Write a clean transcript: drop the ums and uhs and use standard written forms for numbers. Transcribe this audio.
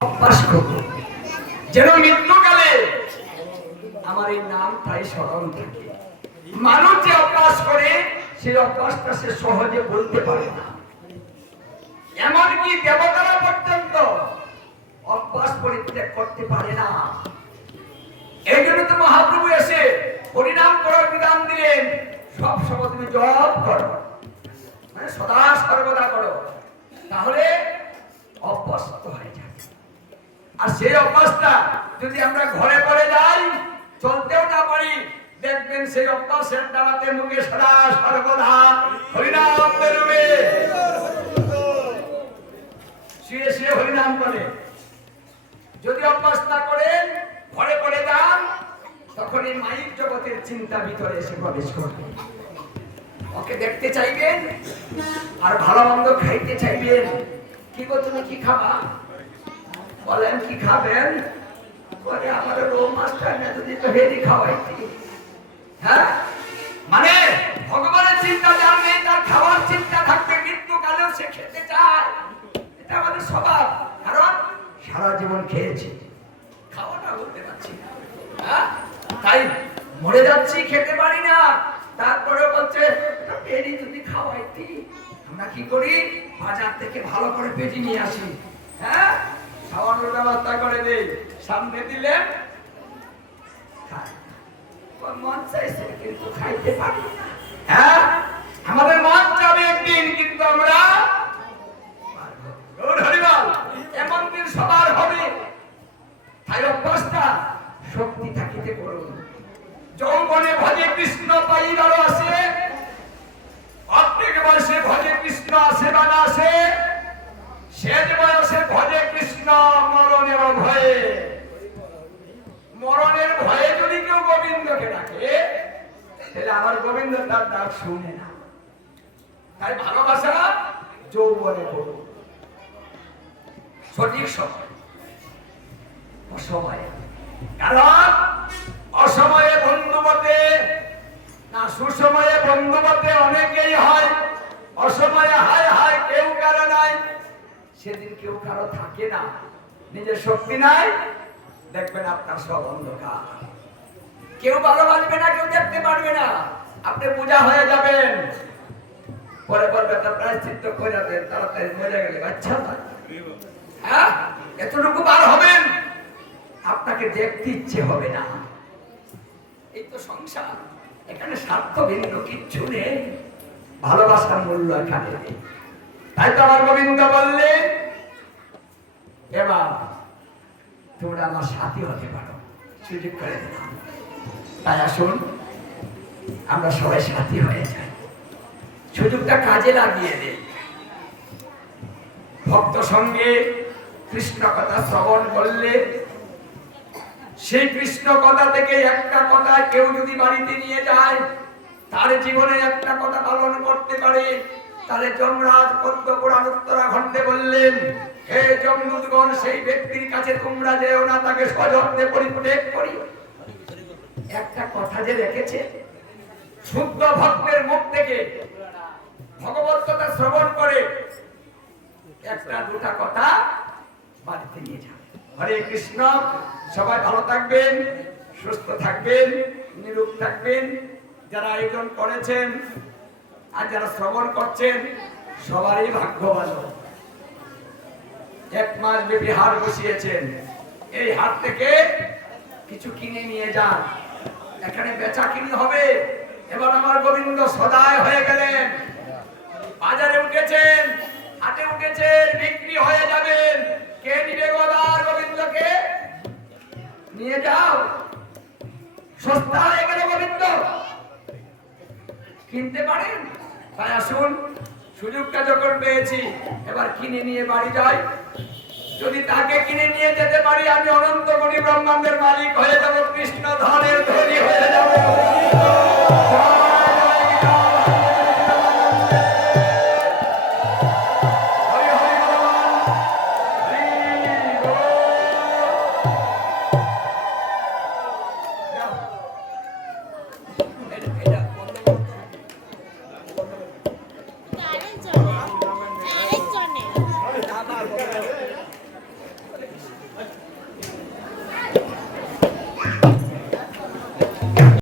অভ্যাস করব যেন মৃত্যুকালে আমার এই নামটাই স্মরণ থাকে। মানুষ যে অভ্যাস করে সেই অভ্যাসটা সে সহজে বলতে পারে না, এমনকি দেবতারা পর্যন্ত অভ্যাস পরিত্যাগ করতে পারে না। এই জন্য তো মহাপ্রভু এসে হরিনাম করার বিধান দিলেন। সব সময় তুমি জপ করো, মানে সদা সর্বদা করো, তাহলে অভ্যস্ত হয়ে যাবে। আর সেই অভ্যাসটা যদি আমরা ঘরে পড়ে যাই, চলতেও না পারি, দেখবেন সেই অভ্যাসের দ্বারাতে মুখে সদা সর্বদা হরিনাম বেরোবে। শুয়ে শুয়ে হরিনাম করে যদি অভ্যাস না করেন, ঘরে পড়ে যান, তখন এই মাইক জগতের চিন্তা ভিতরে এসে প্রবেশ করবে। ওকে দেখতে চাইবেন আর ভালো মন্দ খাইতে চাইবেন। কি গো তুমি কি খাবা? বলেন কি খাবেন? বলে আমার রো মাছটা না যদি তো হেরি খাওয়াইতি। হ্যাঁ, মানে ভগবানের চিন্তা যার নেই তার খাওয়ার চিন্তা থাকবে, মৃত্যুকালেও সে খেতে চায়। এটা আমাদের স্বভাব, কারণ সারা জীবন খেয়েছি, খাওয়াটা বলতে পারছি না। হ্যাঁ, তাই মরে যাচ্ছি, খেতে পারি না, তারপরে বলছে পেটি যদি খাওয়াইতি। আমরা কি করি? বাজার থেকে ভালো করে পেটি নিয়ে আসি, হ্যাঁ, খাওয়ানোর ব্যবস্থা করে দেই, সামনে দিলেন খায়। মন চাইছে কিন্তু খাইতে পারি না। হ্যাঁ, আমাদের মন যাবে একদিন, কিন্তু আমরা এমন দিন সবার হবে। তাই অভ্যাসটা শক্তি থাকিতে করুন। যৌবনে ভজে কৃষ্ণ পাইবার আসে, অর্ধেক বয়সে ভজে কৃষ্ণ আসে বা না আসে, শেষ বয়সে ভজে কৃষ্ণ মরণের ভয়ে। মরণের ভয়ে যদি কেউ গোবিন্দকে ডাকে, তাহলে আমার গোবিন্দ তার ডাক শুনে না। তাই ভালোবাসা যৌবনে করুন, সঠিক সময়, অসময়ে। কারণ অসময়ে বন্ধুমতে না, সুসময়ে বন্ধুমতে অনেকেই হয়, অসময়ে হায় হায় কেউ কারো নাই। সেদিন কেউ কারো থাকে না, নিজের শক্তি নাই, দেখবেন আপনার সব অন্ধকার। কেউ ভালোবাসবে না, কেউ দেখতে পারবে না, আপনি পূজা হয়ে যাবেন। পরে পরে একটা প্রায়শ্চিত্ত করে দেন, তাড়াতাড়ি মরে গেলে বাচ্চা হয়। হ্যাঁ, এতটুকু বার হবেন, আপনাকে দেখতে ইচ্ছে হবে না। এই তো সংসার, এখানে স্বার্থ ভিন্ন কিচ্ছু নেই, ভালোবাসার মূল্য এখানে নেই। তাই তো আমার গোবিন্দ বললে, এবার তোমরা আমার সাথী হতে পারো, সুযোগ করে দিলাম। তাই আসুন আমরা সবাই সাথী হয়ে যাই, সুযোগটা কাজে লাগিয়ে দেই। ভক্ত সঙ্গে কৃষ্ণ কথা শ্রবণ করলে, সেই কৃষ্ণ কথা থেকে একটা কথা কেউ যদি বাড়িতে নিয়ে যায়, তার জীবনে একটা কথা পালন করতে পারে। তাহলে যমরাজ পদ্ম পুরাণ উত্তরাখণ্ডে বললেন, হে যমদূতগণ, সেই ব্যক্তির কাছে তোমরা যেও না, তাকে সযত্নে পরিত্যাগ করিও। একটা কথা যে রেখেছে, শুদ্ধ ভক্তের মুখ থেকে ভগবত কথা শ্রবণ করে একটা দুটা কথা বাড়িতে নিয়ে যাবে। হরে কৃষ্ণ। সবাই ভালো থাকবেন, সুস্থ থাকবেন, নিরোগ থাকবেন। যারা আয়োজন করেছেন আর যারা শ্রবণ করছেন, সবারই ভাগ্য ভালো। 1 মাস ব্যাপী হাট বসিয়েছেন, এই হাট থেকে কিছু কিনে নিয়ে যান, এখানে বেচা কিনি হবে। এবার আমার গোবিন্দ সদায় হয়ে গেলেন, বাজারে উঠেছেন, হাটে উঠেছেন, বিক্রি হয়ে যাবেন। কে নিবে গোদার গোবিন্দকে? নিয়ে যাও, সস্তা হয়ে গেল গোবিন্দ, কিনতে পারেন। তাই আসুন, সুযোগটা যখন পেয়েছি, এবার কিনে নিয়ে বাড়ি যাই। যদি তাকে কিনে নিয়ে যেতে পারি, আমি অনন্ত কোটি ব্রহ্মাণ্ডের মালিক হয়ে যাব, কৃষ্ণ ধনের ধনী হয়ে যাব।